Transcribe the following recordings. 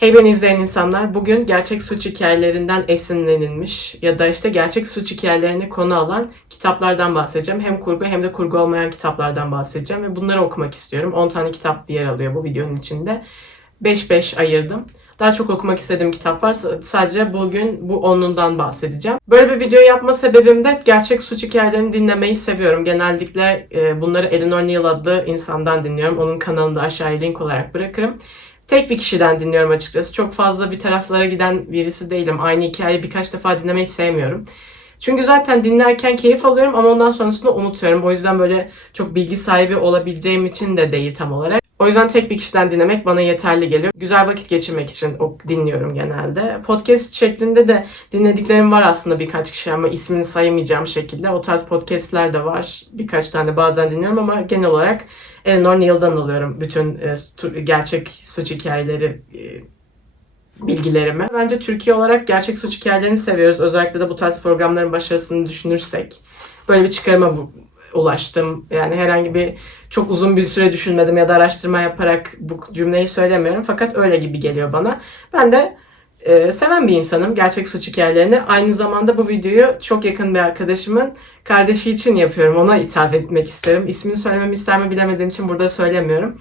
Hey beni izleyen insanlar bugün gerçek suç hikayelerinden esinlenilmiş ya da işte gerçek suç hikayelerini konu alan kitaplardan bahsedeceğim. Hem kurgu hem de kurgu olmayan kitaplardan bahsedeceğim ve bunları okumak istiyorum. 10 tane kitap yer alıyor bu videonun içinde. 5-5 ayırdım. Daha çok okumak istediğim kitap var. Sadece bugün bu onundan bahsedeceğim. Böyle bir video yapma sebebim de gerçek suç hikayelerini dinlemeyi seviyorum. Genellikle e, bunları Eleanor Neal adlı insandan dinliyorum. Onun kanalını aşağıya link olarak bırakırım. Tek bir kişiden dinliyorum açıkçası. Çok fazla bir taraflara giden birisi değilim. Aynı hikayeyi birkaç defa dinlemeyi sevmiyorum. Çünkü zaten dinlerken keyif alıyorum ama ondan sonrasında unutuyorum. O yüzden böyle çok bilgi sahibi olabileceğim için de değil tam olarak. O yüzden tek bir kişiden dinlemek bana yeterli geliyor. Güzel vakit geçirmek için dinliyorum genelde. Podcast şeklinde de dinlediklerim var aslında birkaç kişi ama ismini sayamayacağım şekilde. O tarz podcastler de var. Birkaç tane bazen dinliyorum ama genel olarak Eleanor Neal'dan alıyorum bütün e, gerçek suç hikayeleri e, bilgilerimi. Bence Türkiye olarak gerçek suç hikayelerini seviyoruz. Özellikle de bu tarz programların başarısını düşünürsek. Böyle bir çıkarıma ulaştım. Yani herhangi bir çok uzun bir süre düşünmedim ya da araştırma yaparak bu cümleyi söylemiyorum. Fakat öyle gibi geliyor bana. Ben de e, seven bir insanım gerçek suç hikayelerini. Aynı zamanda bu videoyu çok yakın bir arkadaşımın kardeşi için yapıyorum. Ona hitap etmek isterim. İsmini söylememi ister mi bilemediğim için burada söylemiyorum.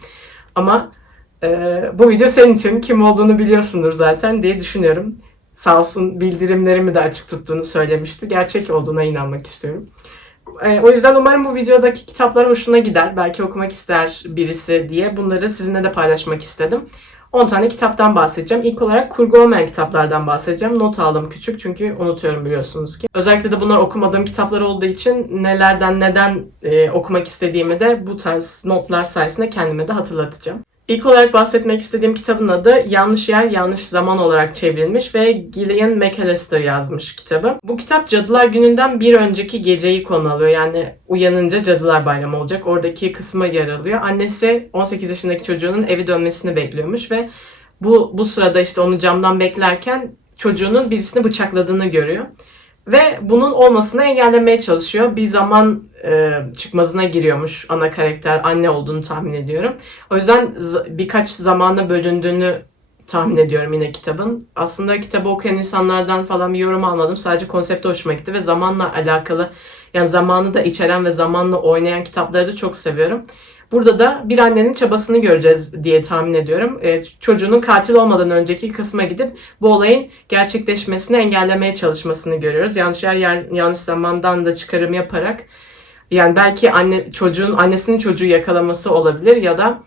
Ama e, bu video senin için kim olduğunu biliyorsundur zaten diye düşünüyorum. Sağ olsun bildirimlerimi de açık tuttuğunu söylemişti. Gerçek olduğuna inanmak istiyorum. E, o yüzden umarım bu videodaki kitaplar hoşuna gider. Belki okumak ister birisi diye bunları sizinle de paylaşmak istedim. 10 tane kitaptan bahsedeceğim. İlk olarak kurgu olmayan kitaplardan bahsedeceğim. Not aldım küçük çünkü unutuyorum biliyorsunuz ki. Özellikle de bunlar okumadığım kitaplar olduğu için nelerden neden e, okumak istediğimi de bu tarz notlar sayesinde kendime de hatırlatacağım. İlk olarak bahsetmek istediğim kitabın adı Yanlış Yer Yanlış Zaman olarak çevrilmiş ve Gillian McAllister yazmış kitabı. Bu kitap Cadılar Günü'nden bir önceki geceyi konu alıyor. Yani uyanınca Cadılar Bayramı olacak. Oradaki kısma yer alıyor. Annesi 18 yaşındaki çocuğunun evi dönmesini bekliyormuş ve bu, bu sırada işte onu camdan beklerken çocuğunun birisini bıçakladığını görüyor. Ve bunun olmasını engellemeye çalışıyor. Bir zaman e, çıkmazına giriyormuş ana karakter anne olduğunu tahmin ediyorum. O yüzden birkaç zamana bölündüğünü tahmin ediyorum yine kitabın. Aslında kitabı okuyan insanlardan falan bir yorum almadım. Sadece konsepti hoşuma gitti ve zamanla alakalı yani zamanı da içeren ve zamanla oynayan kitapları da çok seviyorum. Burada da bir annenin çabasını göreceğiz diye tahmin ediyorum. E, çocuğunun katil olmadan önceki kısma gidip bu olayın gerçekleşmesini engellemeye çalışmasını görüyoruz. Yanlış yer, yer yanlış zamandan da çıkarım yaparak yani belki anne çocuğun annesinin çocuğu yakalaması olabilir ya da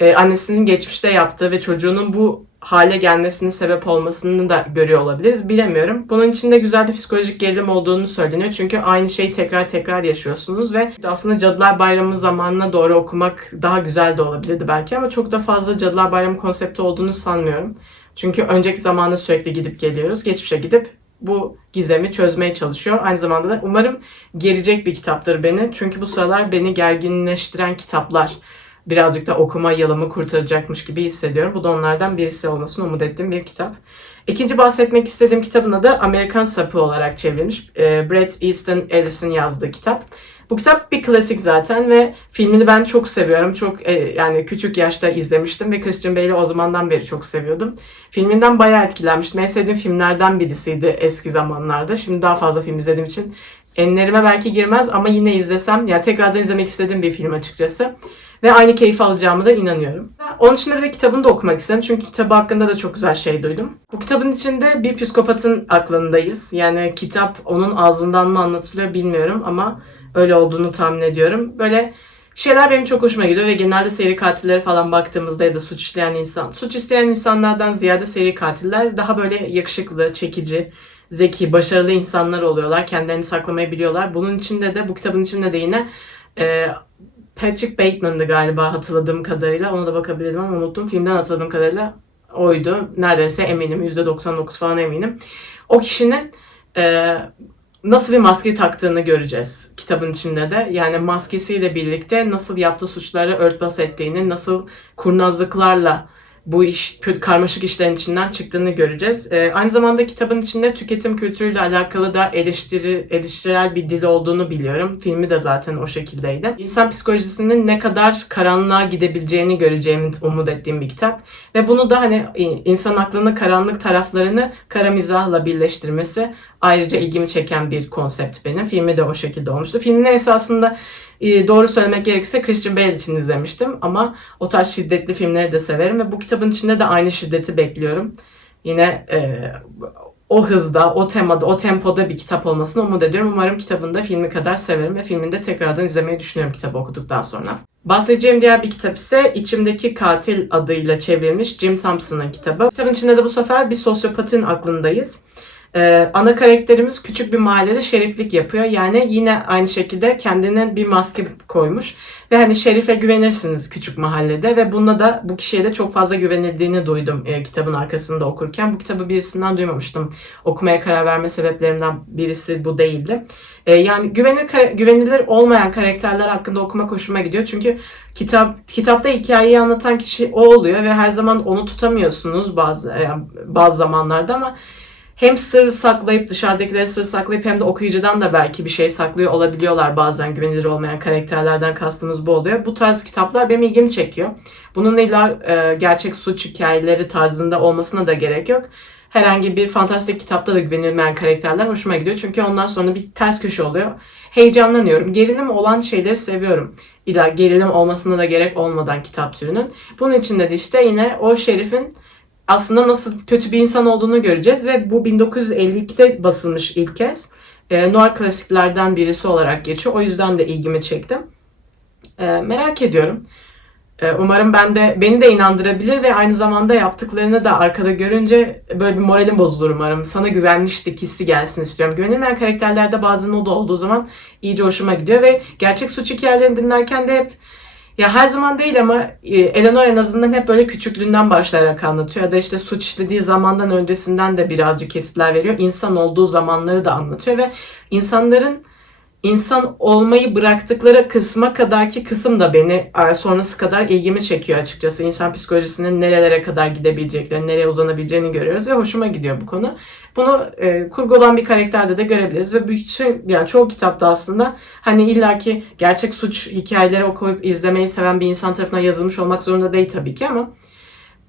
e, annesinin geçmişte yaptığı ve çocuğunun bu hale gelmesinin sebep olmasını da görüyor olabiliriz. Bilemiyorum. Bunun içinde güzel bir psikolojik gerilim olduğunu söyleniyor. Çünkü aynı şeyi tekrar tekrar yaşıyorsunuz ve aslında Cadılar Bayramı zamanına doğru okumak daha güzel de olabilirdi belki ama çok da fazla Cadılar Bayramı konsepti olduğunu sanmıyorum. Çünkü önceki zamanda sürekli gidip geliyoruz. Geçmişe gidip bu gizemi çözmeye çalışıyor. Aynı zamanda da umarım gerecek bir kitaptır beni. Çünkü bu sıralar beni gerginleştiren kitaplar birazcık da okuma yılımı kurtaracakmış gibi hissediyorum. Bu da onlardan birisi olmasını umut ettiğim bir kitap. İkinci bahsetmek istediğim kitabın adı Amerikan Sapı olarak çevrilmiş. Ee, Bret Easton Ellis'in yazdığı kitap. Bu kitap bir klasik zaten ve filmini ben çok seviyorum. Çok e, yani küçük yaşta izlemiştim ve Christian Bale'i o zamandan beri çok seviyordum. Filminden bayağı etkilenmiştim. En sevdiğim filmlerden birisiydi eski zamanlarda. Şimdi daha fazla film izlediğim için enlerime belki girmez ama yine izlesem yani tekrardan izlemek istediğim bir film açıkçası. Ve aynı keyif alacağımı da inanıyorum. Onun dışında bir de kitabını da okumak istedim. Çünkü kitabı hakkında da çok güzel şey duydum. Bu kitabın içinde bir psikopatın aklındayız. Yani kitap onun ağzından mı anlatılıyor bilmiyorum ama öyle olduğunu tahmin ediyorum. Böyle şeyler benim çok hoşuma gidiyor ve genelde seri katillere falan baktığımızda ya da suç işleyen insan, suç işleyen insanlardan ziyade seri katiller daha böyle yakışıklı, çekici, zeki, başarılı insanlar oluyorlar. Kendilerini saklamayı biliyorlar. Bunun içinde de bu kitabın içinde de yine e, Patrick Bateman'dı galiba hatırladığım kadarıyla. Ona da bakabilirim ama unuttum. Filmden hatırladığım kadarıyla oydu. Neredeyse eminim. %99 falan eminim. O kişinin e, nasıl bir maske taktığını göreceğiz kitabın içinde de. Yani maskesiyle birlikte nasıl yaptığı suçları örtbas ettiğini, nasıl kurnazlıklarla bu iş kötü karmaşık işlerin içinden çıktığını göreceğiz. Ee, aynı zamanda kitabın içinde tüketim kültürüyle alakalı da eleştiri eleştirel bir dil olduğunu biliyorum. Filmi de zaten o şekildeydi. İnsan psikolojisinin ne kadar karanlığa gidebileceğini göreceğimi umut ettiğim bir kitap. Ve bunu da hani insan aklının karanlık taraflarını kara mizahla birleştirmesi ayrıca ilgimi çeken bir konsept benim. Filmi de o şekilde olmuştu. Filmin esasında e, doğru söylemek gerekirse Christian Bale için izlemiştim ama o tarz şiddetli filmleri de severim ve bu kitabın içinde de aynı şiddeti bekliyorum. Yine e, o hızda, o temada, o tempoda bir kitap olmasını umut ediyorum. Umarım kitabını da filmi kadar severim ve filmini de tekrardan izlemeyi düşünüyorum kitabı okuduktan sonra. Bahsedeceğim diğer bir kitap ise İçimdeki Katil adıyla çevrilmiş Jim Thompson'ın kitabı. Kitabın içinde de bu sefer bir sosyopatın aklındayız. Ee, ana karakterimiz küçük bir mahallede şeriflik yapıyor. Yani yine aynı şekilde kendine bir maske koymuş. Ve hani şerife güvenirsiniz küçük mahallede ve bununla da bu kişiye de çok fazla güvenildiğini duydum e, kitabın arkasında okurken. Bu kitabı birisinden duymamıştım. Okumaya karar verme sebeplerimden birisi bu değildi. E, yani güvenir, güvenilir olmayan karakterler hakkında okumak hoşuma gidiyor. Çünkü kitap kitapta hikayeyi anlatan kişi o oluyor ve her zaman onu tutamıyorsunuz bazı yani bazı zamanlarda ama hem sır saklayıp dışarıdakileri sır saklayıp hem de okuyucudan da belki bir şey saklıyor olabiliyorlar bazen güvenilir olmayan karakterlerden kastımız bu oluyor. Bu tarz kitaplar benim ilgimi çekiyor. Bunun illa e, gerçek suç hikayeleri tarzında olmasına da gerek yok. Herhangi bir fantastik kitapta da güvenilmeyen karakterler hoşuma gidiyor. Çünkü ondan sonra bir ters köşe oluyor. Heyecanlanıyorum. Gerilim olan şeyleri seviyorum. İlla gerilim olmasına da gerek olmadan kitap türünün. Bunun için de işte yine o şerifin aslında nasıl kötü bir insan olduğunu göreceğiz ve bu 1952'de basılmış ilk kez. E, noir klasiklerden birisi olarak geçiyor. O yüzden de ilgimi çektim. E, merak ediyorum. E, umarım ben de beni de inandırabilir ve aynı zamanda yaptıklarını da arkada görünce böyle bir moralim bozulur umarım. Sana güvenmiştik hissi gelsin istiyorum. Güvenilmeyen karakterlerde bazen o da olduğu zaman iyice hoşuma gidiyor ve gerçek suç hikayelerini dinlerken de hep ya her zaman değil ama e, Eleanor en azından hep böyle küçüklüğünden başlayarak anlatıyor. Ya da işte suç işlediği zamandan öncesinden de birazcık kesitler veriyor. İnsan olduğu zamanları da anlatıyor ve insanların insan olmayı bıraktıkları kısma kadarki kısım da beni e, sonrası kadar ilgimi çekiyor açıkçası. İnsan psikolojisinin nerelere kadar gidebileceklerini, nereye uzanabileceğini görüyoruz ve hoşuma gidiyor bu konu. Bunu e, kurgu olan bir karakterde de görebiliriz ve bütün yani çoğu kitapta aslında hani illaki gerçek suç hikayeleri okuyup izlemeyi seven bir insan tarafından yazılmış olmak zorunda değil tabii ki ama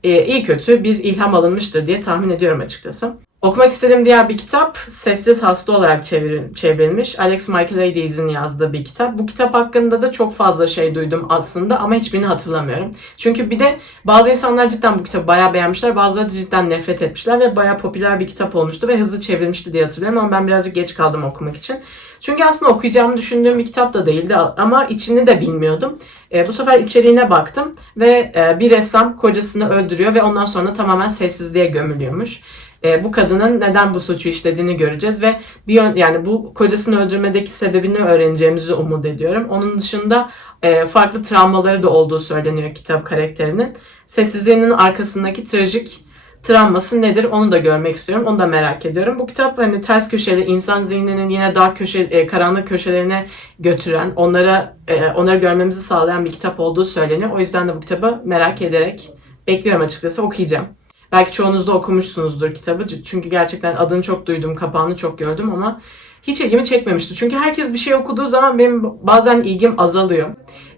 e, iyi kötü bir ilham alınmıştır diye tahmin ediyorum açıkçası. Okumak istediğim diğer bir kitap Sessiz Hasta olarak çevir, çevrilmiş. Alex Michaelides yazdığı bir kitap. Bu kitap hakkında da çok fazla şey duydum aslında ama hiçbirini hatırlamıyorum. Çünkü bir de bazı insanlar cidden bu kitabı bayağı beğenmişler. Bazıları cidden nefret etmişler ve bayağı popüler bir kitap olmuştu ve hızlı çevrilmişti diye hatırlıyorum ama ben birazcık geç kaldım okumak için. Çünkü aslında okuyacağımı düşündüğüm bir kitap da değildi ama içini de bilmiyordum. E, bu sefer içeriğine baktım ve e, bir ressam kocasını öldürüyor ve ondan sonra tamamen sessizliğe gömülüyormuş e, bu kadının neden bu suçu işlediğini göreceğiz ve bir yön, yani bu kocasını öldürmedeki sebebini öğreneceğimizi umut ediyorum. Onun dışında e, farklı travmaları da olduğu söyleniyor kitap karakterinin. Sessizliğinin arkasındaki trajik travması nedir onu da görmek istiyorum. Onu da merak ediyorum. Bu kitap hani ters köşeli insan zihninin yine dar köşe e, karanlık köşelerine götüren, onlara e, onları görmemizi sağlayan bir kitap olduğu söyleniyor. O yüzden de bu kitabı merak ederek bekliyorum açıkçası okuyacağım. Belki çoğunuz da okumuşsunuzdur kitabı. Çünkü gerçekten adını çok duydum, kapağını çok gördüm ama hiç ilgimi çekmemişti. Çünkü herkes bir şey okuduğu zaman benim bazen ilgim azalıyor.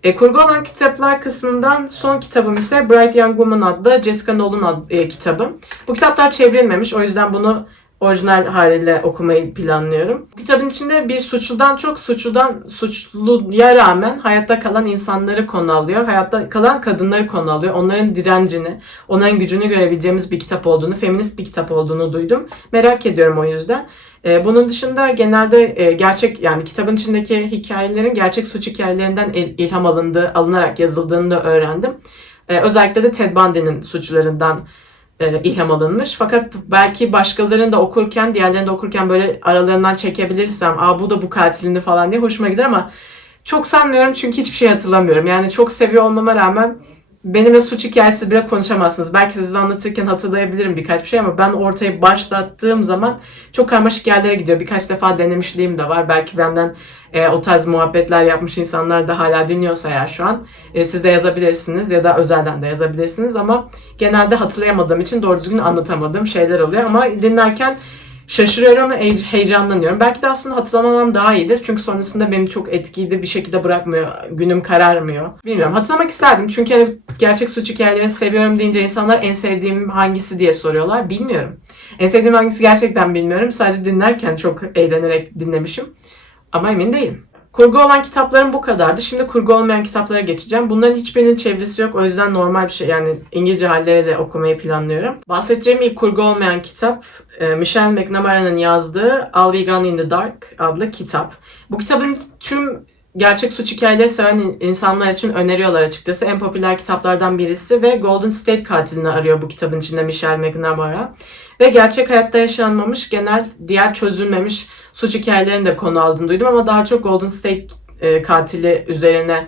E, kurgu olan kitaplar kısmından son kitabım ise Bright Young Woman adlı Jessica Nolan adlı, e, kitabı. Bu kitap daha çevrilmemiş. O yüzden bunu orijinal haliyle okumayı planlıyorum. Bu kitabın içinde bir suçludan çok suçludan suçluya rağmen hayatta kalan insanları konu alıyor. Hayatta kalan kadınları konu alıyor. Onların direncini, onların gücünü görebileceğimiz bir kitap olduğunu, feminist bir kitap olduğunu duydum. Merak ediyorum o yüzden. Ee, bunun dışında genelde e, gerçek yani kitabın içindeki hikayelerin gerçek suç hikayelerinden ilham alındığı, alınarak yazıldığını da öğrendim. Ee, özellikle de Ted Bundy'nin suçlarından e, ilham alınmış. Fakat belki başkalarını da okurken, diğerlerini de okurken böyle aralarından çekebilirsem, aa bu da bu katilindi falan diye hoşuma gider ama çok sanmıyorum çünkü hiçbir şey hatırlamıyorum. Yani çok seviyor olmama rağmen benimle suç hikayesi bile konuşamazsınız. Belki size anlatırken hatırlayabilirim birkaç bir şey ama ben ortayı başlattığım zaman çok karmaşık yerlere gidiyor. Birkaç defa denemişliğim de var. Belki benden e, o tarz muhabbetler yapmış insanlar da hala dinliyorsa eğer şu an e, siz de yazabilirsiniz ya da özelden de yazabilirsiniz ama genelde hatırlayamadığım için doğru düzgün anlatamadığım şeyler oluyor ama dinlerken şaşırıyorum ve heye- heyecanlanıyorum. Belki de aslında hatırlamamam daha iyidir. Çünkü sonrasında beni çok etkili bir şekilde bırakmıyor. Günüm kararmıyor. Bilmiyorum. Hatırlamak isterdim. Çünkü hani gerçek suç hikayelerini seviyorum deyince insanlar en sevdiğim hangisi diye soruyorlar. Bilmiyorum. En sevdiğim hangisi gerçekten bilmiyorum. Sadece dinlerken çok eğlenerek dinlemişim. Ama emin değilim. Kurgu olan kitaplarım bu kadardı. Şimdi kurgu olmayan kitaplara geçeceğim. Bunların hiçbirinin çevirisi yok. O yüzden normal bir şey yani İngilizce halleriyle okumayı planlıyorum. Bahsedeceğim ilk kurgu olmayan kitap e, Michelle McNamara'nın yazdığı I'll Be Gone in the Dark adlı kitap. Bu kitabın tüm gerçek suç hikayeleri seven in- insanlar için öneriyorlar açıkçası. En popüler kitaplardan birisi ve Golden State katilini arıyor bu kitabın içinde Michelle McNamara. Ve gerçek hayatta yaşanmamış genel diğer çözülmemiş suç hikayelerini de konu aldığını duydum ama daha çok Golden State e, katili üzerine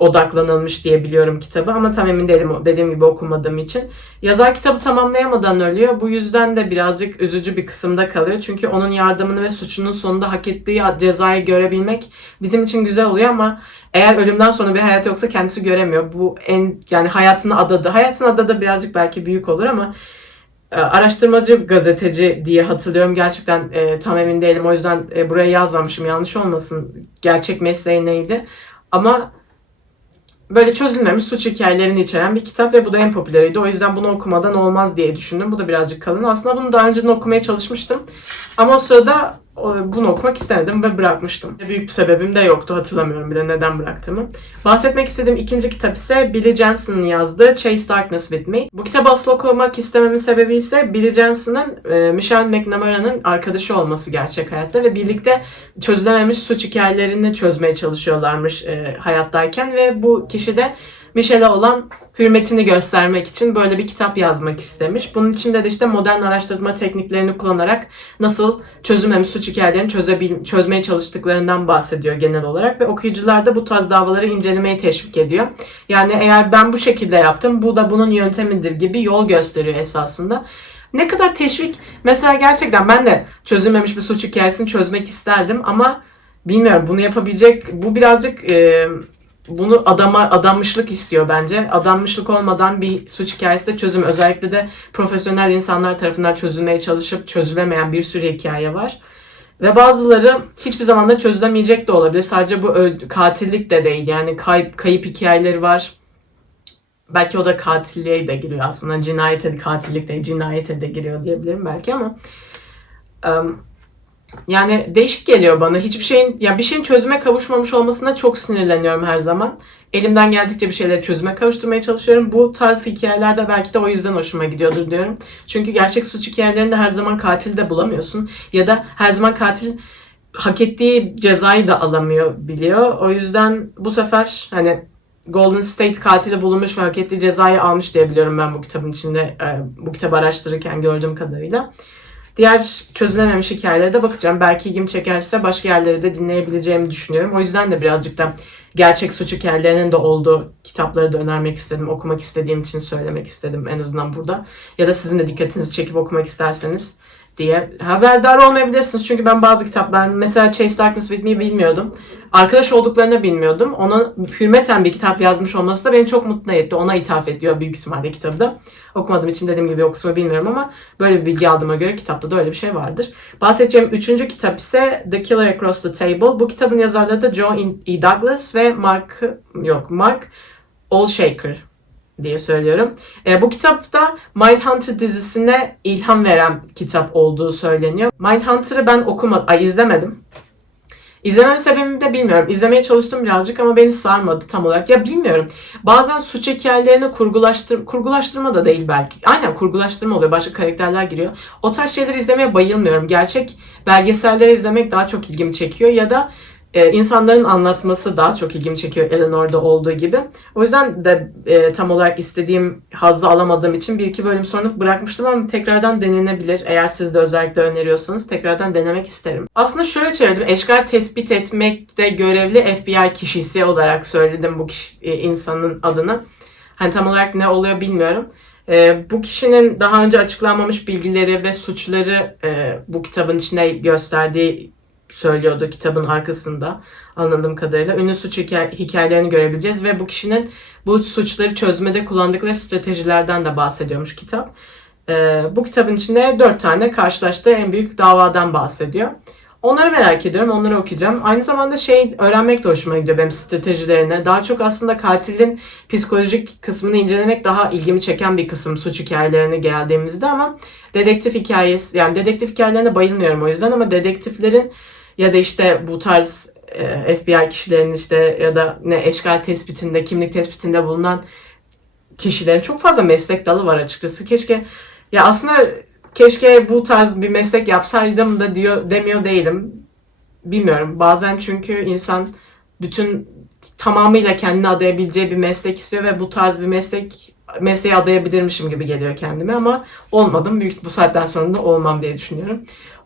odaklanılmış diye biliyorum kitabı ama tam emin değilim dediğim gibi okumadığım için. Yazar kitabı tamamlayamadan ölüyor. Bu yüzden de birazcık üzücü bir kısımda kalıyor. Çünkü onun yardımını ve suçunun sonunda hak ettiği cezayı görebilmek bizim için güzel oluyor ama eğer ölümden sonra bir hayat yoksa kendisi göremiyor. Bu en yani hayatını adadı. Hayatını adadı birazcık belki büyük olur ama e, araştırmacı gazeteci diye hatırlıyorum. Gerçekten e, tam emin değilim. O yüzden e, buraya yazmamışım. Yanlış olmasın. Gerçek mesleği neydi? Ama böyle çözülmemiş suç hikayelerini içeren bir kitap ve bu da en popüleriydi. O yüzden bunu okumadan olmaz diye düşündüm. Bu da birazcık kalın. Aslında bunu daha önceden okumaya çalışmıştım. Ama o sırada bunu okumak istemedim ve bırakmıştım. Büyük bir sebebim de yoktu. Hatırlamıyorum bile neden bıraktığımı. Bahsetmek istediğim ikinci kitap ise Billy Jensen'ın yazdığı Chase Darkness With Me. Bu kitabı asıl okumak istememin sebebi ise Billy Jensen'ın e, Michelle McNamara'nın arkadaşı olması gerçek hayatta ve birlikte çözülememiş suç hikayelerini çözmeye çalışıyorlarmış e, hayattayken ve bu kişi de Michelle'e olan hürmetini göstermek için böyle bir kitap yazmak istemiş. Bunun içinde de işte modern araştırma tekniklerini kullanarak nasıl çözülmemiş suç hikayelerini çözebil çözmeye çalıştıklarından bahsediyor genel olarak ve okuyucular da bu tarz davaları incelemeyi teşvik ediyor. Yani eğer ben bu şekilde yaptım, bu da bunun yöntemidir gibi yol gösteriyor esasında. Ne kadar teşvik, mesela gerçekten ben de çözülmemiş bir suç hikayesini çözmek isterdim ama bilmiyorum bunu yapabilecek, bu birazcık e, bunu adama adanmışlık istiyor bence. Adanmışlık olmadan bir suç hikayesi de çözüm. Özellikle de profesyonel insanlar tarafından çözülmeye çalışıp çözülemeyen bir sürü hikaye var. Ve bazıları hiçbir zaman da çözülemeyecek de olabilir. Sadece bu katillik de değil. Yani kayıp, kayıp hikayeleri var. Belki o da katilliğe de giriyor aslında. Cinayete, katillik de cinayete de giriyor diyebilirim belki ama. em, yani değişik geliyor bana. Hiçbir şeyin, ya bir şeyin çözüme kavuşmamış olmasına çok sinirleniyorum her zaman. Elimden geldikçe bir şeyleri çözüme kavuşturmaya çalışıyorum. Bu tarz hikayelerde belki de o yüzden hoşuma gidiyordur diyorum. Çünkü gerçek suç hikayelerinde her zaman katil de bulamıyorsun. Ya da her zaman katil hak ettiği cezayı da alamıyor biliyor. O yüzden bu sefer hani Golden State katili bulunmuş ve hak ettiği cezayı almış diye biliyorum ben bu kitabın içinde. Bu kitabı araştırırken gördüğüm kadarıyla. Diğer çözülememiş hikayelere de bakacağım. Belki ilgimi çekerse başka yerleri de dinleyebileceğimi düşünüyorum. O yüzden de birazcık da gerçek suç hikayelerinin de olduğu kitapları da önermek istedim. Okumak istediğim için söylemek istedim en azından burada. Ya da sizin de dikkatinizi çekip okumak isterseniz diye. Haberdar olmayabilirsiniz çünkü ben bazı kitaplar mesela Chase Darkness With Me bilmiyordum. Arkadaş olduklarını bilmiyordum. Ona hürmeten bir kitap yazmış olması da beni çok mutlu etti. Ona ithaf ediyor büyük ihtimalle kitabı da. Okumadığım için dediğim gibi o bilmiyorum ama böyle bir bilgi aldığıma göre kitapta da öyle bir şey vardır. Bahsedeceğim üçüncü kitap ise The Killer Across the Table. Bu kitabın yazarları da Joe E. Douglas ve Mark yok Mark Olshaker diye söylüyorum. E, bu kitapta Mindhunter dizisine ilham veren kitap olduğu söyleniyor. Mindhunter'ı ben okumadım, ay izlemedim. İzlemem sebebimi de bilmiyorum. İzlemeye çalıştım birazcık ama beni sarmadı tam olarak. Ya bilmiyorum. Bazen suç hikayelerini kurgulaştır kurgulaştırma da değil belki. Aynen kurgulaştırma oluyor. Başka karakterler giriyor. O tarz şeyleri izlemeye bayılmıyorum. Gerçek belgeselleri izlemek daha çok ilgimi çekiyor ya da e, insanların anlatması daha çok ilgimi çekiyor Eleanor'da olduğu gibi. O yüzden de e, tam olarak istediğim hazzı alamadığım için bir iki bölüm sonra bırakmıştım ama tekrardan denenebilir. Eğer siz de özellikle öneriyorsanız tekrardan denemek isterim. Aslında şöyle söyledim. Eşkal tespit etmekte görevli FBI kişisi olarak söyledim bu kişi, e, insanın adını. Hani tam olarak ne oluyor bilmiyorum. Ee, bu kişinin daha önce açıklanmamış bilgileri ve suçları e, bu kitabın içinde gösterdiği söylüyordu kitabın arkasında anladığım kadarıyla. Ünlü suç hikaye- hikayelerini görebileceğiz ve bu kişinin bu suçları çözmede kullandıkları stratejilerden de bahsediyormuş kitap. Ee, bu kitabın içinde dört tane karşılaştığı en büyük davadan bahsediyor. Onları merak ediyorum, onları okuyacağım. Aynı zamanda şey öğrenmek de hoşuma gidiyor benim stratejilerine. Daha çok aslında katilin psikolojik kısmını incelemek daha ilgimi çeken bir kısım suç hikayelerine geldiğimizde ama dedektif hikayesi, yani dedektif hikayelerine bayılmıyorum o yüzden ama dedektiflerin ya da işte bu tarz e, FBI kişilerin işte ya da ne eşkal tespitinde, kimlik tespitinde bulunan kişilerin çok fazla meslek dalı var açıkçası. Keşke ya aslında keşke bu tarz bir meslek yapsaydım da diyor demiyor değilim. Bilmiyorum. Bazen çünkü insan bütün tamamıyla kendini adayabileceği bir meslek istiyor ve bu tarz bir meslek mesleğe adayabilirmişim gibi geliyor kendime ama olmadım. Büyük bu saatten sonra da olmam diye düşünüyorum.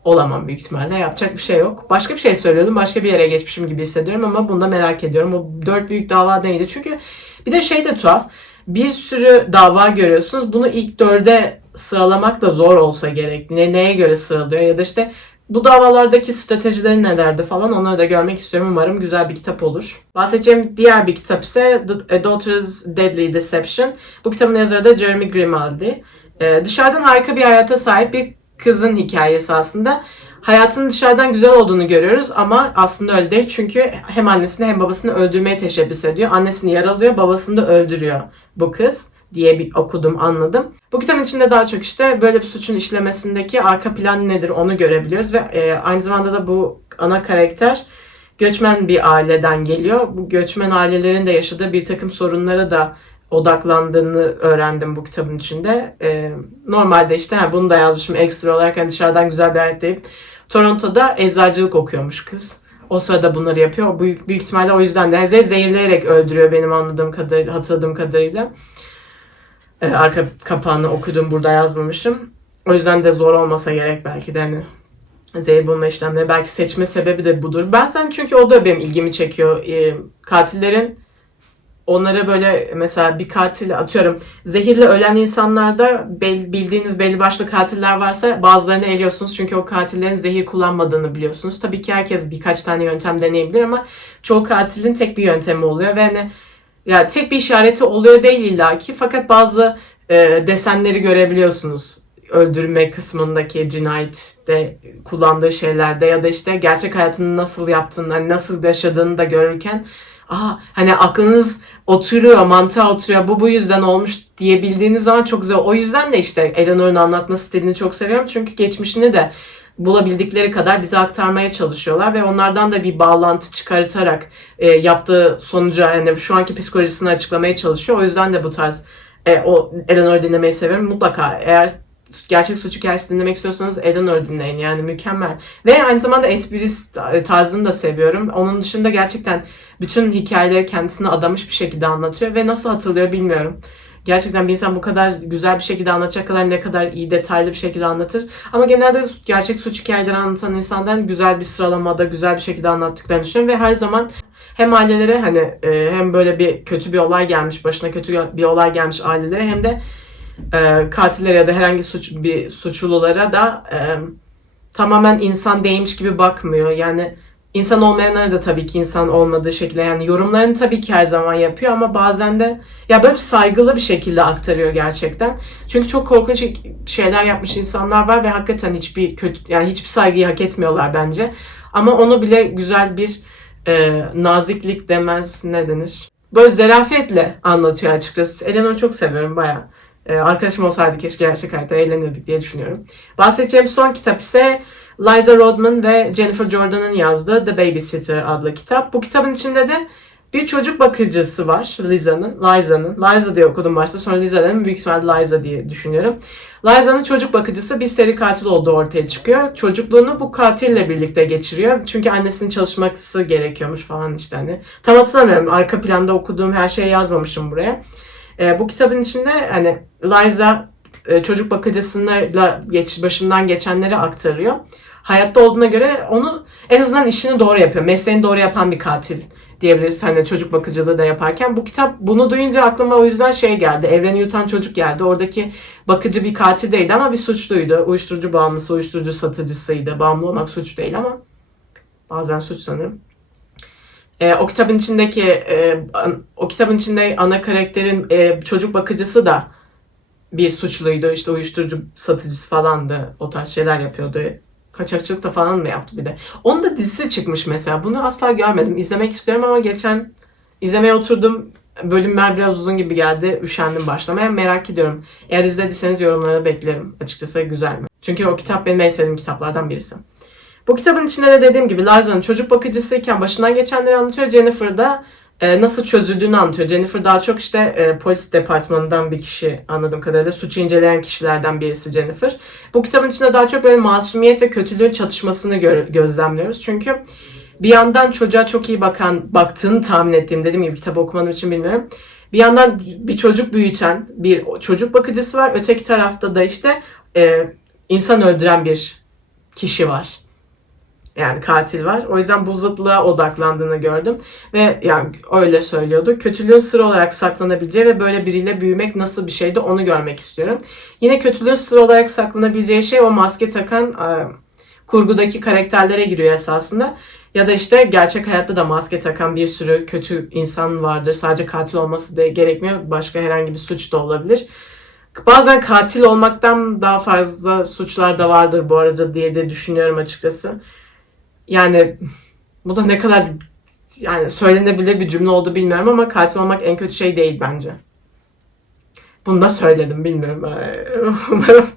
Olamam büyük ihtimalle. Yapacak bir şey yok. Başka bir şey söylüyordum. Başka bir yere geçmişim gibi hissediyorum ama bunu da merak ediyorum. O dört büyük dava neydi? Çünkü bir de şey de tuhaf. Bir sürü dava görüyorsunuz. Bunu ilk dörde sıralamak da zor olsa gerek. Ne, neye göre sıralıyor ya da işte bu davalardaki stratejileri nelerdi falan onları da görmek istiyorum. Umarım güzel bir kitap olur. Bahsedeceğim diğer bir kitap ise The Daughter's Deadly Deception. Bu kitabın yazarı da Jeremy Grimaldi. Ee, dışarıdan harika bir hayata sahip bir kızın hikayesi aslında. Hayatının dışarıdan güzel olduğunu görüyoruz ama aslında öyle değil. Çünkü hem annesini hem babasını öldürmeye teşebbüs ediyor. Annesini yaralıyor, babasını da öldürüyor bu kız diye bir okudum, anladım. Bu kitabın içinde daha çok işte böyle bir suçun işlemesindeki arka plan nedir onu görebiliyoruz ve e, aynı zamanda da bu ana karakter göçmen bir aileden geliyor. Bu göçmen ailelerin de yaşadığı bir takım sorunlara da odaklandığını öğrendim bu kitabın içinde. E, normalde işte ha, bunu da yazmışım ekstra olarak hani dışarıdan güzel bir hayat deyip Toronto'da eczacılık okuyormuş kız. O sırada bunları yapıyor. Büyük, büyük ihtimalle o yüzden de ve zehirleyerek öldürüyor benim anladığım kadar, hatırladığım kadarıyla. Ee, arka kapağını okudum burada yazmamışım. O yüzden de zor olmasa gerek belki de hani zehir bulma işlemleri belki seçme sebebi de budur. Bazen çünkü o da benim ilgimi çekiyor. Ee, katillerin onlara böyle mesela bir katil atıyorum zehirle ölen insanlarda bildiğiniz belli başlı katiller varsa bazılarını eliyorsunuz. Çünkü o katillerin zehir kullanmadığını biliyorsunuz. Tabii ki herkes birkaç tane yöntem deneyebilir ama çoğu katilin tek bir yöntemi oluyor. Ve hani ya tek bir işareti oluyor değil illaki. Fakat bazı e, desenleri görebiliyorsunuz. Öldürme kısmındaki cinayette kullandığı şeylerde ya da işte gerçek hayatını nasıl yaptığını, hani nasıl yaşadığını da görürken aa hani aklınız oturuyor, mantığa oturuyor. Bu bu yüzden olmuş diyebildiğiniz zaman çok güzel. O yüzden de işte Eleanor'un anlatma stilini çok seviyorum. Çünkü geçmişini de bulabildikleri kadar bize aktarmaya çalışıyorlar ve onlardan da bir bağlantı çıkartarak e, yaptığı sonuca yani şu anki psikolojisini açıklamaya çalışıyor. O yüzden de bu tarz e, o Eleanor'u dinlemeyi seviyorum. Mutlaka eğer gerçek suç hikayesi dinlemek istiyorsanız Eleanor dinleyin yani mükemmel. Ve aynı zamanda espri tarzını da seviyorum. Onun dışında gerçekten bütün hikayeleri kendisine adamış bir şekilde anlatıyor ve nasıl hatırlıyor bilmiyorum. Gerçekten bir insan bu kadar güzel bir şekilde anlatacak kadar ne kadar iyi detaylı bir şekilde anlatır. Ama genelde gerçek suç hikayeleri anlatan insandan güzel bir sıralamada güzel bir şekilde anlattıklarını düşünüyorum ve her zaman hem ailelere hani e, hem böyle bir kötü bir olay gelmiş başına kötü bir olay gelmiş ailelere hem de e, katillere ya da herhangi suç bir suçlulara da e, tamamen insan değilmiş gibi bakmıyor. Yani insan olmayanlara da tabii ki insan olmadığı şekilde yani yorumlarını tabii ki her zaman yapıyor ama bazen de ya böyle saygılı bir şekilde aktarıyor gerçekten. Çünkü çok korkunç şeyler yapmış insanlar var ve hakikaten hiçbir kötü yani hiçbir saygıyı hak etmiyorlar bence. Ama onu bile güzel bir e, naziklik demez ne denir? Böyle zarafetle anlatıyor açıkçası. Eleanor'u çok seviyorum bayağı. Ee, arkadaşım olsaydı keşke gerçek hayatta eğlenirdik diye düşünüyorum. Bahsedeceğim son kitap ise Liza Rodman ve Jennifer Jordan'ın yazdığı The Babysitter adlı kitap. Bu kitabın içinde de bir çocuk bakıcısı var Liza'nın. Liza'nın. Liza diye okudum başta sonra Liza dedim. Büyük ihtimalle Liza diye düşünüyorum. Liza'nın çocuk bakıcısı bir seri katil olduğu ortaya çıkıyor. Çocukluğunu bu katille birlikte geçiriyor. Çünkü annesinin çalışması gerekiyormuş falan işte hani. Tam hatırlamıyorum. Arka planda okuduğum her şeyi yazmamışım buraya. E, bu kitabın içinde hani Liza e, çocuk bakıcısıyla geç, başından geçenleri aktarıyor. Hayatta olduğuna göre onu en azından işini doğru yapıyor. Mesleğini doğru yapan bir katil diyebiliriz. Hani çocuk bakıcılığı da yaparken. Bu kitap bunu duyunca aklıma o yüzden şey geldi. Evreni yutan çocuk geldi. Oradaki bakıcı bir katil değildi ama bir suçluydu. Uyuşturucu bağımlısı, uyuşturucu satıcısıydı. Bağımlı olmak suç değil ama bazen suç sanırım. E, o kitabın içindeki e, o kitabın içinde ana karakterin e, çocuk bakıcısı da bir suçluydu. İşte uyuşturucu satıcısı falandı. O tarz şeyler yapıyordu. Kaçakçılık da falan mı yaptı bir de. Onun da dizisi çıkmış mesela. Bunu asla görmedim. İzlemek istiyorum ama geçen izlemeye oturdum. Bölümler biraz uzun gibi geldi. Üşendim başlamaya. Merak ediyorum. Eğer izlediyseniz yorumlara beklerim. Açıkçası güzel mi? Çünkü o kitap benim en sevdiğim kitaplardan birisi. Bu kitabın içinde de dediğim gibi Lara'nın çocuk bakıcısıyken başından geçenleri anlatıyor. Jennifer da e, nasıl çözüldüğünü anlatıyor. Jennifer daha çok işte e, polis departmanından bir kişi anladığım kadarıyla. Suçu inceleyen kişilerden birisi Jennifer. Bu kitabın içinde daha çok böyle masumiyet ve kötülüğün çatışmasını gö- gözlemliyoruz. Çünkü bir yandan çocuğa çok iyi bakan, baktığını tahmin ettiğim dediğim gibi kitabı okumadığım için bilmiyorum. Bir yandan bir çocuk büyüten bir çocuk bakıcısı var. Öteki tarafta da işte e, insan öldüren bir kişi var. Yani katil var. O yüzden bu zıtlığa odaklandığını gördüm. Ve yani öyle söylüyordu. Kötülüğün sır olarak saklanabileceği ve böyle biriyle büyümek nasıl bir şeydi onu görmek istiyorum. Yine kötülüğün sır olarak saklanabileceği şey o maske takan e, kurgudaki karakterlere giriyor esasında. Ya da işte gerçek hayatta da maske takan bir sürü kötü insan vardır. Sadece katil olması da gerekmiyor. Başka herhangi bir suç da olabilir. Bazen katil olmaktan daha fazla suçlar da vardır bu arada diye de düşünüyorum açıkçası. Yani bu da ne kadar yani söylenebilir bir cümle oldu bilmiyorum ama katil olmak en kötü şey değil bence. Bunu da söyledim bilmiyorum. Umarım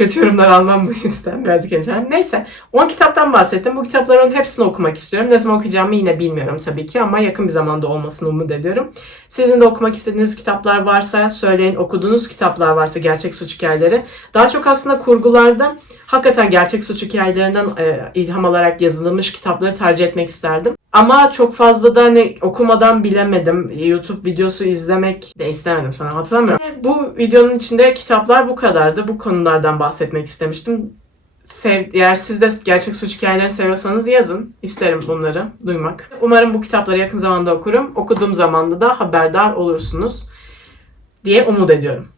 kötü yorumlar almam bu yüzden birazcık endişelendim. Neyse 10 kitaptan bahsettim. Bu kitapların hepsini okumak istiyorum. Ne zaman okuyacağımı yine bilmiyorum tabii ki ama yakın bir zamanda olmasını umut ediyorum. Sizin de okumak istediğiniz kitaplar varsa söyleyin. Okuduğunuz kitaplar varsa gerçek suç hikayeleri. Daha çok aslında kurgularda hakikaten gerçek suç hikayelerinden e, ilham alarak yazılmış kitapları tercih etmek isterdim. Ama çok fazla da hani okumadan bilemedim. YouTube videosu izlemek de istemedim sana hatırlamıyorum. Bu videonun içinde kitaplar bu kadardı. Bu konulardan bahsetmek istemiştim. Sev, eğer siz de gerçek suç hikayelerini seviyorsanız yazın. İsterim bunları duymak. Umarım bu kitapları yakın zamanda okurum. Okuduğum zamanda da haberdar olursunuz diye umut ediyorum.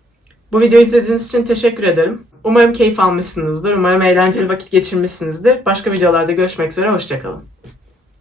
Bu videoyu izlediğiniz için teşekkür ederim. Umarım keyif almışsınızdır. Umarım eğlenceli vakit geçirmişsinizdir. Başka videolarda görüşmek üzere. Hoşçakalın.